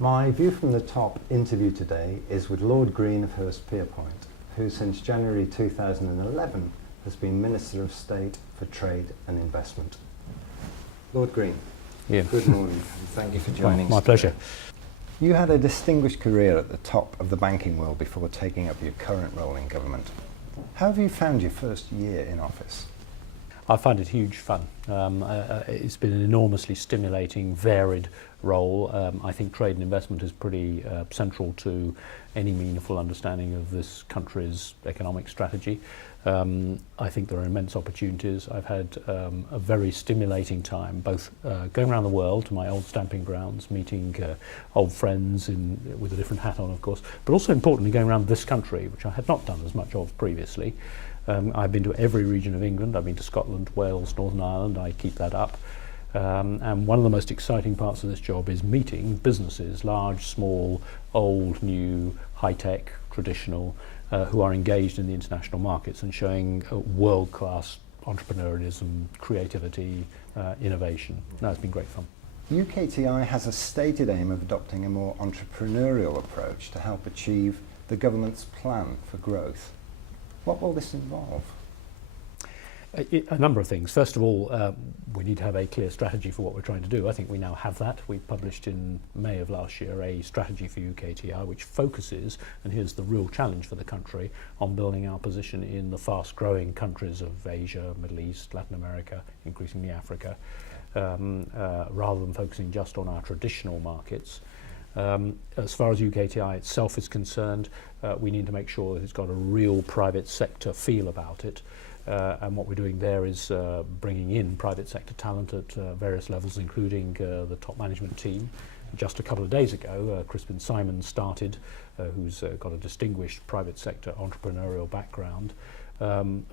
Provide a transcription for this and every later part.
My View from the Top interview today is with Lord Green of Hurstpierpoint, who since January 2011 has been Minister of State for Trade and Investment. Lord Green, good morning and thank you for joining us. My pleasure. You had a distinguished career at the top of the banking world before taking up your current role in government. How have you found your first year in office? I find it huge fun. It's been an enormously stimulating, varied role. I think trade and investment is pretty central to any meaningful understanding of this country's economic strategy. I think there are immense opportunities. I've had a very stimulating time, both going around the world to my old stamping grounds, meeting old friends with a different hat on, of course, but also importantly going around this country, which I had not done as much of previously. I've been to every region of England. I've been to Scotland, Wales, Northern Ireland. I keep that up. And one of the most exciting parts of this job is meeting businesses, large, small, old, new, high-tech, traditional, who are engaged in the international markets and showing world-class entrepreneurialism, creativity, innovation. No, it's been great fun. UKTI has a stated aim of adopting a more entrepreneurial approach to help achieve the government's plan for growth. What will this involve? A number of things. First of all, we need to have a clear strategy for what we're trying to do. I think we now have that. We published in May of last year a strategy for UKTI which focuses, and here's the real challenge for the country, on building our position in the fast-growing countries of Asia, Middle East, Latin America, increasingly Africa, rather than focusing just on our traditional markets. As far as UKTI itself is concerned, we need to make sure that it's got a real private sector feel about it. And what we're doing there is bringing in private sector talent at various levels, including the top management team. Just a couple of days ago, Crispin Simon started, who's got a distinguished private sector entrepreneurial background,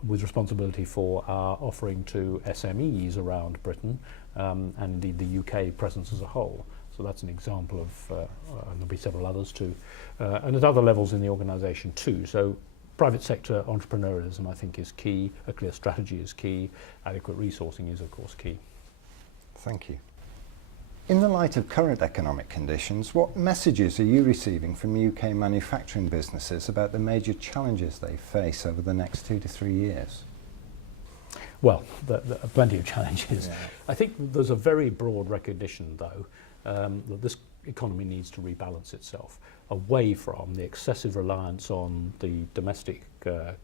with responsibility for our offering to SMEs around Britain, and indeed the UK presence as a whole. So that's an example of, and there'll be several others too, and at other levels in the organisation too. So private sector entrepreneurialism, I think, is key. A clear strategy is key. Adequate resourcing is, of course, key. Thank you. In the light of current economic conditions, what messages are you receiving from UK manufacturing businesses about the major challenges they face over the next 2 to 3 years? Well, there are plenty of challenges. Yeah. I think there's a very broad recognition, though, that this economy needs to rebalance itself away from the excessive reliance on the domestic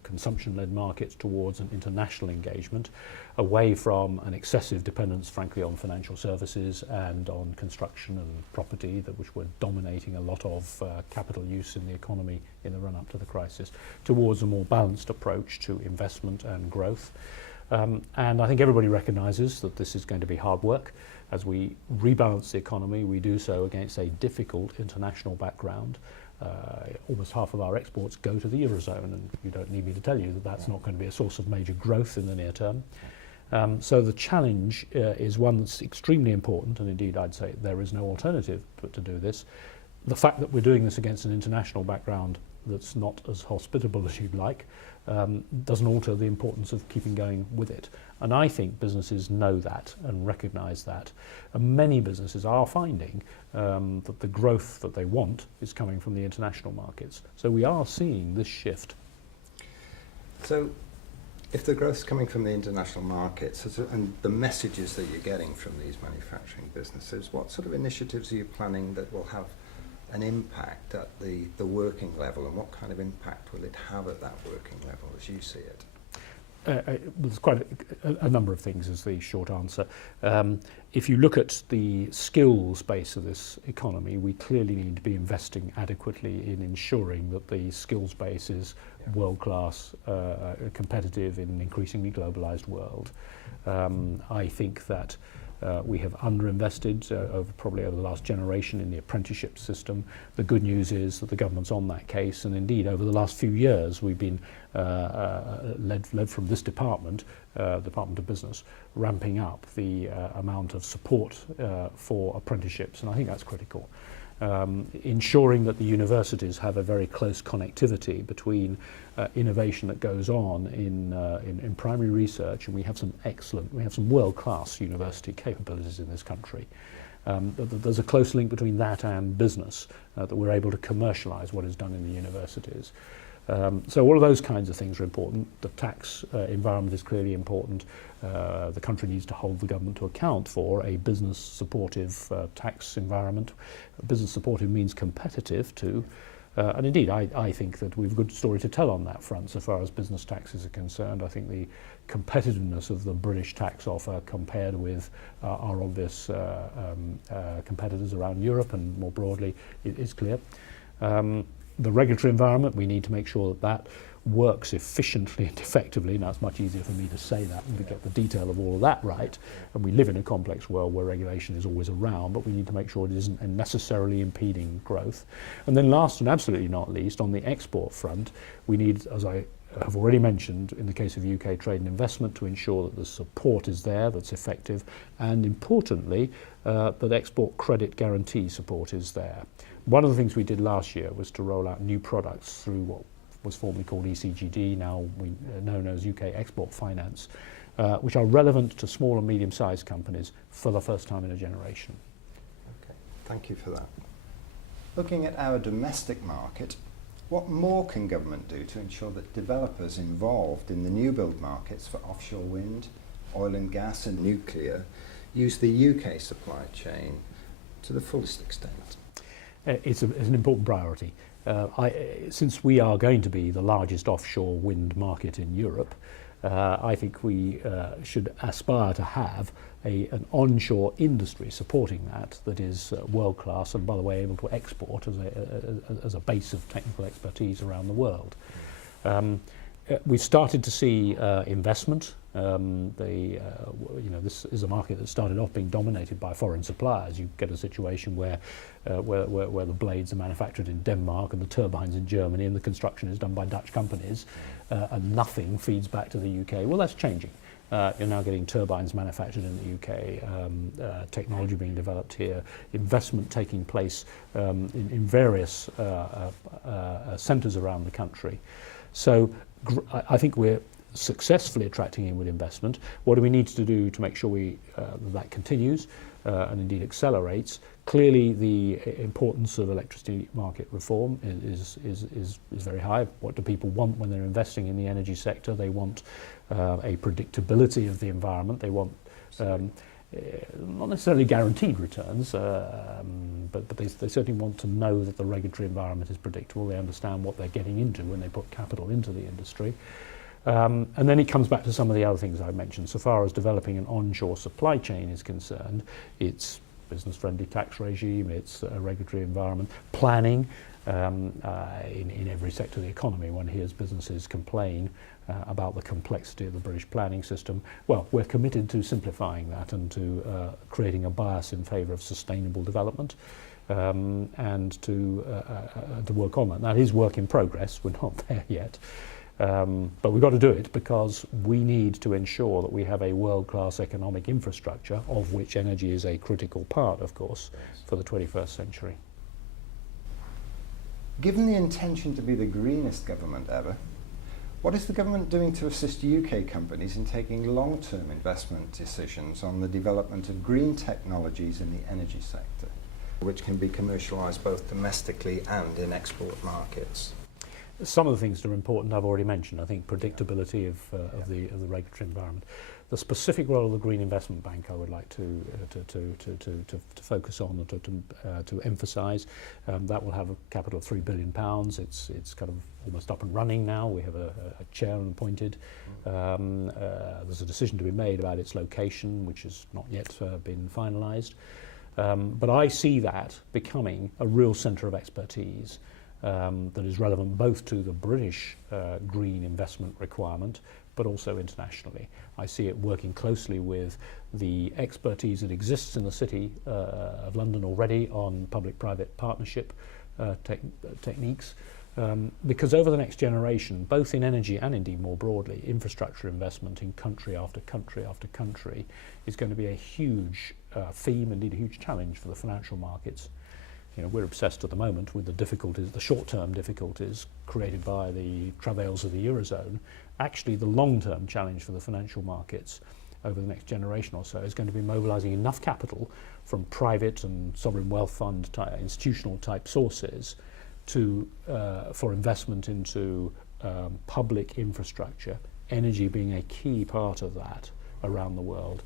consumption-led markets towards an international engagement, away from an excessive dependence, frankly, on financial services and on construction and property, which were dominating a lot of capital use in the economy in the run-up to the crisis, towards a more balanced approach to investment and growth. And I think everybody recognises that this is going to be hard work. As we rebalance the economy, we do so against a difficult international background. Almost half of our exports go to the Eurozone, and you don't need me to tell you that that's not going to be a source of major growth in the near term. So the challenge is one that's extremely important, and indeed I'd say there is no alternative but to do this. The fact that we're doing this against an international background that's not as hospitable as you'd like doesn't alter the importance of keeping going with it. And I think businesses know that and recognise that. And many businesses are finding that the growth that they want is coming from the international markets. So we are seeing this shift. So if the growth is coming from the international markets and the messages that you're getting from these manufacturing businesses, what sort of initiatives are you planning that will have an impact at the working level, and what kind of impact will it have at that working level as you see it? There's quite a number of things is the short answer. If you look at the skills base of this economy, we clearly need to be investing adequately in ensuring that the skills base is world-class, competitive in an increasingly globalised world. I think that we have underinvested probably over the last generation in the apprenticeship system. The good news is that the government's on that case, and indeed over the last few years we've been led from this department, Department of Business, ramping up the amount of support for apprenticeships, and I think that's critical. Ensuring that the universities have a very close connectivity between innovation that goes on in primary research, and we have some world-class university capabilities in this country, There's a close link between that and business, that we're able to commercialise what is done in the universities. So all of those kinds of things are important. The tax environment is clearly important. The country needs to hold the government to account for a business supportive tax environment. Business supportive means competitive too. And indeed, I think that we've a good story to tell on that front so far as business taxes are concerned. I think the competitiveness of the British tax offer compared with our obvious competitors around Europe and more broadly is clear. The regulatory environment, we need to make sure that that works efficiently and effectively. Now, it's much easier for me to say that and to get the detail of all of that right. And we live in a complex world where regulation is always around, but we need to make sure it isn't necessarily impeding growth. And then last and absolutely not least, on the export front, we need, as I have already mentioned, in the case of UK trade and investment, to ensure that the support is there, that's effective, and importantly, that export credit guarantee support is there. One of the things we did last year was to roll out new products through what was formerly called ECGD, now known as UK Export Finance, which are relevant to small and medium-sized companies for the first time in a generation. Okay, thank you for that. Looking at our domestic market, what more can government do to ensure that developers involved in the new build markets for offshore wind, oil and gas and nuclear use the UK supply chain to the fullest extent? It's an important priority. Since we are going to be the largest offshore wind market in Europe, I think we should aspire to have an onshore industry supporting that is world-class and, by the way, able to export as a base of technical expertise around the world. We've started to see investment. This is a market that started off being dominated by foreign suppliers. You get a situation where the blades are manufactured in Denmark and the turbines in Germany and the construction is done by Dutch companies and nothing feeds back to the UK. Well, that's changing. You're now getting turbines manufactured in the UK, technology being developed here, investment taking place in various centres around the country. So I think we're successfully attracting inward investment. What do we need to do to make sure that continues and indeed accelerates? Clearly, the importance of electricity market reform is very high. What do people want when they're investing in the energy sector? They want a predictability of the environment. They want not necessarily guaranteed returns, but they certainly want to know that the regulatory environment is predictable. They understand what they're getting into when they put capital into the industry. And then it comes back to some of the other things I mentioned. So far as developing an onshore supply chain is concerned, it's business-friendly tax regime, it's a regulatory environment, planning. In every sector of the economy, one hears businesses complain about the complexity of the British planning system. Well, we're committed to simplifying that and to creating a bias in favour of sustainable development and to work on that. That is work in progress. We're not there yet. But we've got to do it because we need to ensure that we have a world-class economic infrastructure, of which energy is a critical part, of course, for the 21st century. Given the intention to be the greenest government ever, what is the government doing to assist UK companies in taking long-term investment decisions on the development of green technologies in the energy sector, which can be commercialised both domestically and in export markets? Some of the things that are important I've already mentioned. I think predictability of the regulatory environment. The specific role of the Green Investment Bank I would like to focus on or to emphasise. That will have a capital of £3 billion. It's kind of almost up and running now. We have a chair appointed. There's a decision to be made about its location, which has not yet been finalised. But I see that becoming a real centre of expertise that is relevant both to the British green investment requirement but also internationally. I see it working closely with the expertise that exists in the City of London already on public-private partnership techniques, because over the next generation, both in energy and indeed more broadly, infrastructure investment in country after country after country is going to be a huge theme, indeed a huge challenge for the financial markets. You know, we're obsessed at the moment with the difficulties, the short-term difficulties created by the travails of the Eurozone. Actually, the long-term challenge for the financial markets over the next generation or so is going to be mobilising enough capital from private and sovereign wealth fund type, institutional type sources for investment into public infrastructure, energy being a key part of that around the world,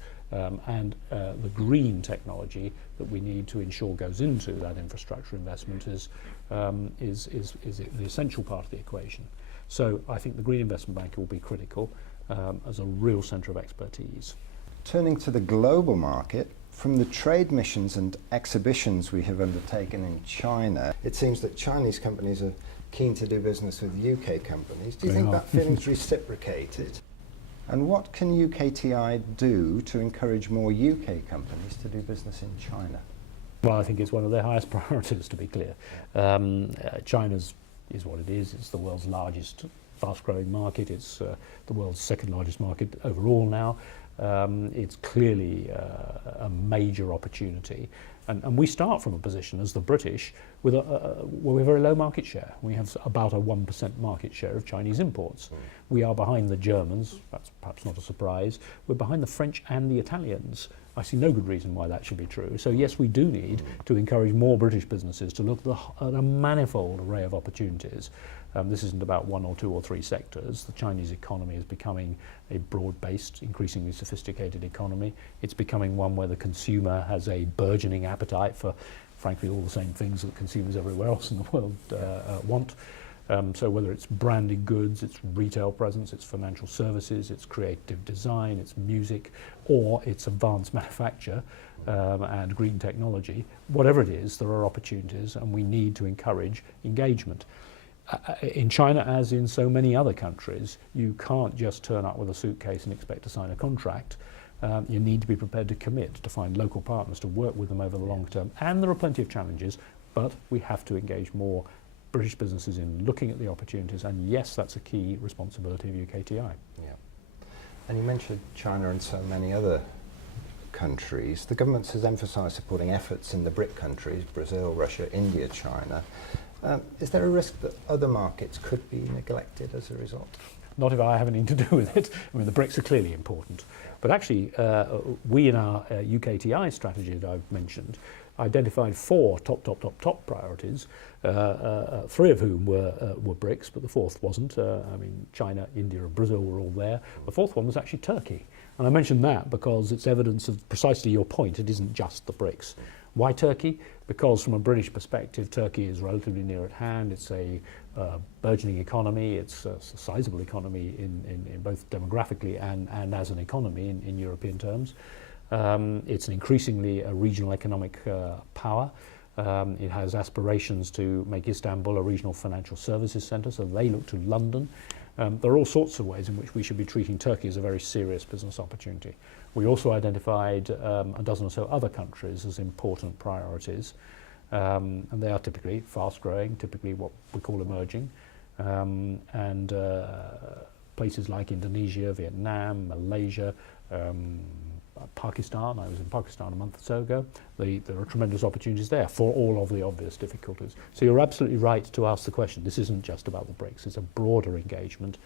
and the green technology that we need to ensure goes into that infrastructure investment is the essential part of the equation. So I think the Green Investment Bank will be critical as a real centre of expertise. Turning to the global market, from the trade missions and exhibitions we have undertaken in China, it seems that Chinese companies are keen to do business with UK companies. Do you think that feeling's reciprocated? And what can UKTI do to encourage more UK companies to do business in China? Well, I think it's one of their highest priorities, to be clear. China's is what it is. It's the world's largest fast-growing market. It's the world's second largest market overall now. It's clearly a major opportunity. And we start from a position as the British with a very low market share. We have about a 1% market share of Chinese imports. We are behind the Germans. That's perhaps not a surprise. We're behind the French and the Italians. I see no good reason why that should be true. So yes, we do need to encourage more British businesses to look at a manifold array of opportunities. This isn't about one or two or three sectors. The Chinese economy is becoming a broad-based, increasingly sophisticated economy. It's becoming one where the consumer has a burgeoning appetite for, frankly, all the same things that consumers everywhere else in the world want. So whether it's branded goods, it's retail presence, it's financial services, it's creative design, it's music, or it's advanced manufacture and green technology, whatever it is, there are opportunities, and we need to encourage engagement. In China, as in so many other countries, you can't just turn up with a suitcase and expect to sign a contract. You need to be prepared to commit, to find local partners, to work with them over the long term. And there are plenty of challenges, but we have to engage more British businesses in looking at the opportunities, and yes, that's a key responsibility of UKTI. Yeah. And you mentioned China and so many other countries. The government has emphasised supporting efforts in the BRIC countries, Brazil, Russia, India, China. Is there a risk that other markets could be neglected as a result? Not if I have anything to do with it. I mean, the BRICS are clearly important. But actually, we in our UKTI strategy that I've mentioned identified 4 top priorities, 3 of whom were BRICS, but the 4th wasn't. I mean, China, India and Brazil were all there. The 4th one was actually Turkey. And I mentioned that because it's evidence of precisely your point. It isn't just the BRICS. Why Turkey? Because from a British perspective, Turkey is relatively near at hand. It's a burgeoning economy. It's a sizable economy in both demographically and as an economy in European terms. It's an increasingly a regional economic power. It has aspirations to make Istanbul a regional financial services centre, so they look to London. There are all sorts of ways in which we should be treating Turkey as a very serious business opportunity. We also identified a dozen or so other countries as important priorities, and they are typically fast-growing, typically what we call emerging, and places like Indonesia, Vietnam, Malaysia, Pakistan. I was in Pakistan a month or so ago. There are tremendous opportunities there for all of the obvious difficulties. So you're absolutely right to ask the question. This isn't just about the BRICS, it's a broader engagement.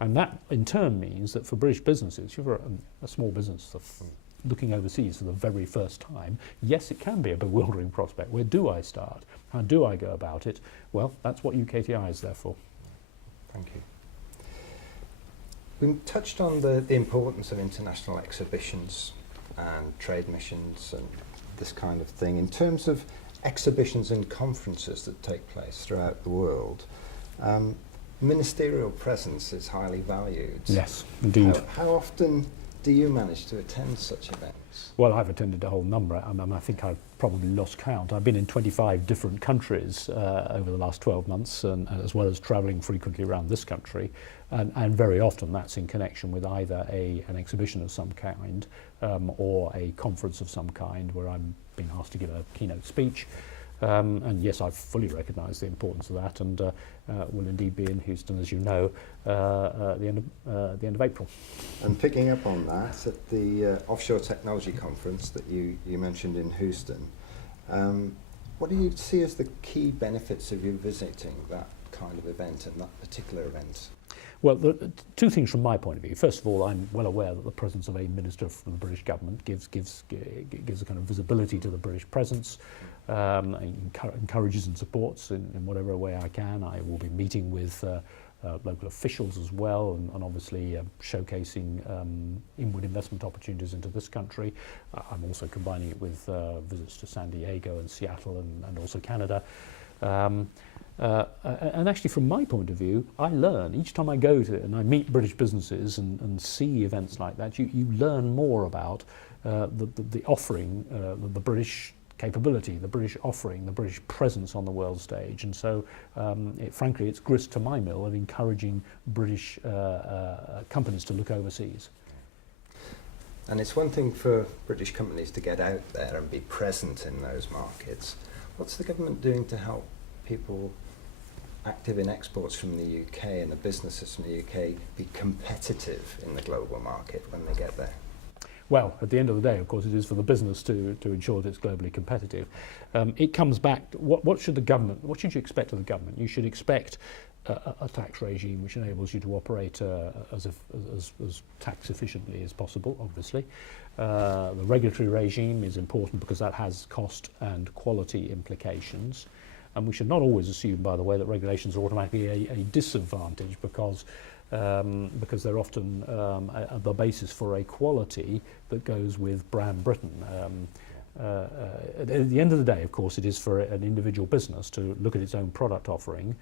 And that in turn means that for British businesses, if you're a small business looking overseas for the very first time, yes, it can be a bewildering prospect. Where do I start? How do I go about it? Well, that's what UKTI is there for. Thank you. We touched on the importance of international exhibitions and trade missions and this kind of thing. In terms of exhibitions and conferences that take place throughout the world, ministerial presence is highly valued. Yes, indeed. How often do you manage to attend such events? Well, I've attended a whole number. I think I've probably lost count. I've been in 25 different countries over the last 12 months, and as well as travelling frequently around this country. And very often that's in connection with either an exhibition of some kind or a conference of some kind where I'm being asked to give a keynote speech. And yes, I fully recognise the importance of that, and will indeed be in Houston, as you know, at the end of April. And picking up on that, at the Offshore Technology Conference that you mentioned in Houston, what do you see as the key benefits of you visiting that kind of event and that particular event? Well, two things from my point of view. First of all, I'm well aware that the presence of a minister from the British government gives a kind of visibility to the British presence, encourages and supports in whatever way I can. I will be meeting with local officials as well, and obviously showcasing inward investment opportunities into this country. I'm also combining it with visits to San Diego and Seattle and also Canada. And actually, from my point of view, I learn each time I go to it and I meet British businesses and see events like that. You learn more about the offering, the British capability, the British offering, the British presence on the world stage. And so, frankly, it's grist to my mill of encouraging British companies to look overseas. And it's one thing for British companies to get out there and be present in those markets. What's the government doing to help people active in exports from the UK and the businesses from the UK be competitive in the global market when they get there? Well, at the end of the day, of course, it is for the business to ensure that it's globally competitive. It comes back to what should you expect of the government? You should expect a tax regime which enables you to operate as tax efficiently as possible, obviously. The regulatory regime is important because that has cost and quality implications. And we should not always assume, by the way, that regulations are automatically a disadvantage because they're often the basis for a quality that goes with brand Britain. At the end of the day, of course, it is for an individual business to look at its own product offering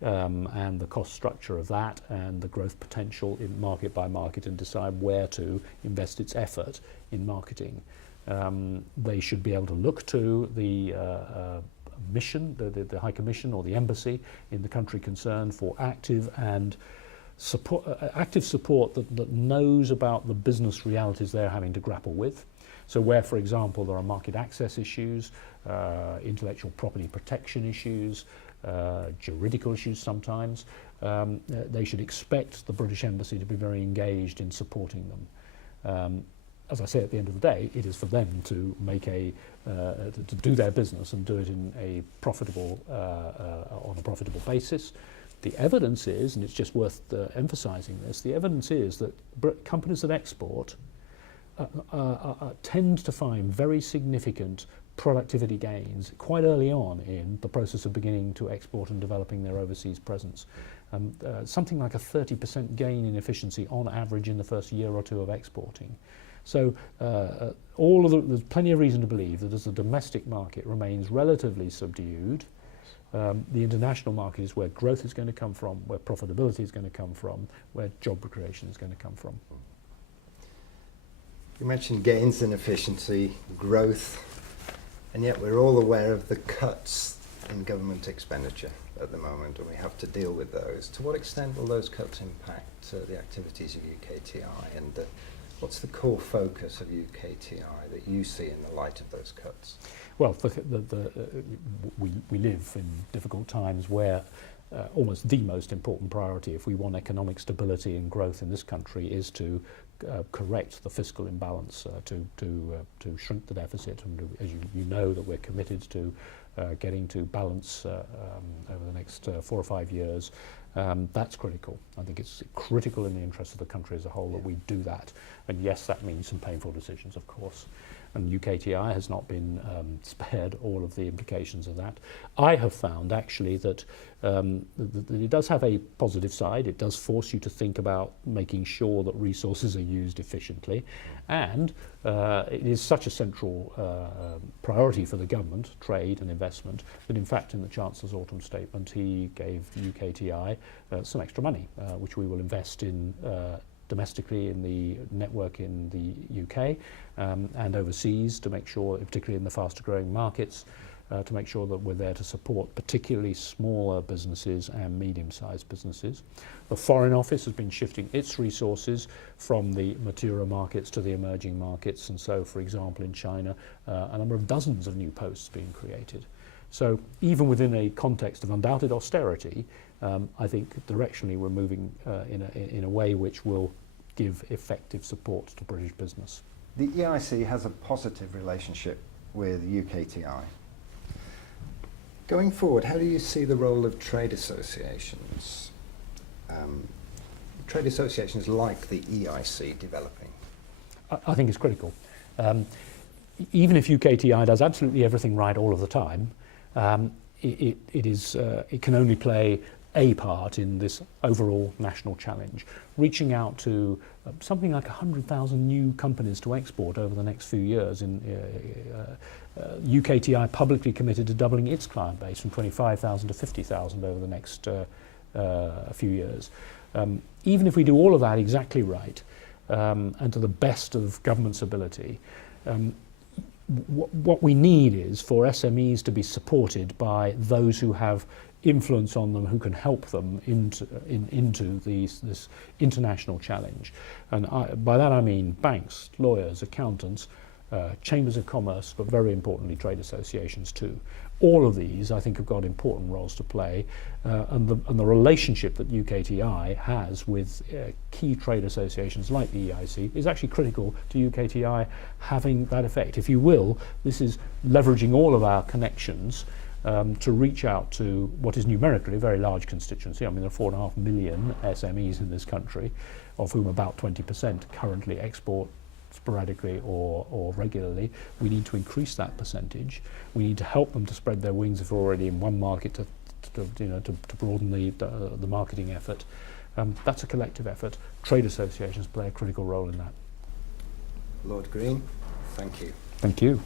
and the cost structure of that and the growth potential in market by market and decide where to invest its effort in marketing. They should be able to look to the mission, the High Commission or the embassy in the country concerned for active support that knows about the business realities they're having to grapple with. So where, for example, there are market access issues, intellectual property protection issues, juridical issues sometimes, they should expect the British Embassy to be very engaged in supporting them. As I say, at the end of the day, it is for them to make to do their business and do it in a profitable, on a profitable basis. The evidence is, and it's just worth emphasising this, the evidence is that companies that export tend to find very significant productivity gains quite early on in the process of beginning to export and developing their overseas presence. Something like a 30% gain in efficiency on average in the first year or two of exporting. So there's plenty of reason to believe that as the domestic market remains relatively subdued, the international market is where growth is going to come from, where profitability is going to come from, where job creation is going to come from. You mentioned gains in efficiency, growth, and yet we're all aware of the cuts in government expenditure at the moment, and we have to deal with those. To what extent will those cuts impact the activities of UKTI, and what's the core focus of UKTI that you see in the light of those cuts? Well, we live in difficult times where almost the most important priority, if we want economic stability and growth in this country, is to correct the fiscal imbalance, to shrink the deficit. And as you know, that we're committed to getting to balance over the next 4 or 5 years. That's critical. I think it's critical in the interest of the country as a whole that we do that. And yes, that means some painful decisions, of course. And UKTI has not been spared all of the implications of that. I have found actually that it does have a positive side. It does force you to think about making sure that resources are used efficiently. And it is such a central priority for the government, trade and investment, that in fact in the Chancellor's autumn statement he gave UKTI some extra money, which we will invest in domestically in the network in the UK and overseas to make sure, particularly in the faster growing markets, to make sure that we're there to support particularly smaller businesses and medium-sized businesses. The Foreign Office has been shifting its resources from the mature markets to the emerging markets, and so, for example, in China, a number of dozens of new posts being created. So even within a context of undoubted austerity, I think directionally we're moving in a way which will give effective support to British business. The EIC has a positive relationship with UKTI. Going forward, how do you see the role of trade associations trade associations like the EIC developing? I think it's critical. Even if UKTI does absolutely everything right all of the time, it can only play a part in this overall national challenge. Reaching out to something like 100,000 new companies to export over the next few years. UKTI publicly committed to doubling its client base from 25,000 to 50,000 over the next few years. Even if we do all of that exactly right, and to the best of government's ability, what we need is for SMEs to be supported by those who have influence on them, who can help them into this international challenge. And by that I mean banks, lawyers, accountants, chambers of commerce, but very importantly trade associations too. All of these I think have got important roles to play, and the relationship that UKTI has with key trade associations like the EIC is actually critical to UKTI having that effect. If you will, this is leveraging all of our connections to reach out to what is numerically a very large constituency. I mean, there are 4.5 million SMEs in this country, of whom about 20% currently export sporadically or regularly. We need to increase that percentage. We need to help them to spread their wings if we're already in one market to broaden the marketing effort. That's a collective effort. Trade associations play a critical role in that. Lord Green, thank you. Thank you.